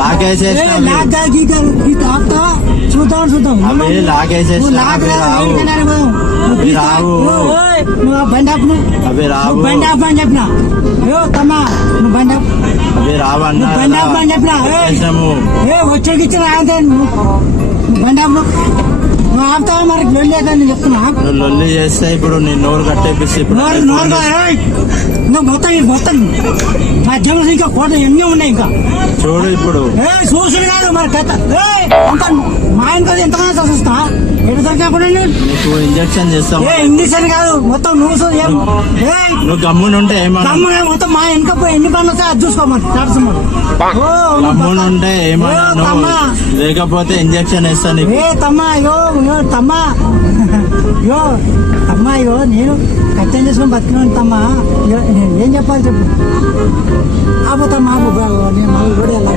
లాగేసేస్తా చూద్దాం రావు నువ్వు బండి ఆపు అవి రావు బండి ఆపు అని చెప్పిన తమ్మా నువ్వు బండి ఆపు అవి రావు అన్నా బండి ఆపు అని చెప్పిన వచ్చేకి ఇచ్చిన బండి ఆపు నువ్వు ఆపుతావా మరి లొల్లి నేను చెప్తున్నా లొల్లి చేస్తే ఇప్పుడు నేను నోరు కట్టేపిస్తే నువ్వు మొత్తం మా జమస్ ఇంకా కోట ఎన్ని ఉన్నాయి ఇంకా చూడు ఇప్పుడు చూసుడు కాదు మరి కథ మా ఇంట్లో ఎంతమంది చూస్తా ఎటు దొరికినప్పుడు నీకు ఇంజక్షన్ చేస్తాం ఇంజక్షన్ కాదు మొత్తం నువ్వు గమ్మునుంటే గమ్మున మొత్తం మా వెనక ఎన్ని పనులు వస్తాయి అది చూసుకోమని నడుచుకోమని గమ్మునుంటే ఏమన్నా లేకపోతే ఇంజక్షన్ వేస్తా నీకు తమ్మా తమ్మా నేను కష్టం చేసుకుని బతికినాను తమ్మా ఏం చెప్పాలి చెప్పు ఆపోతమ్మా నేను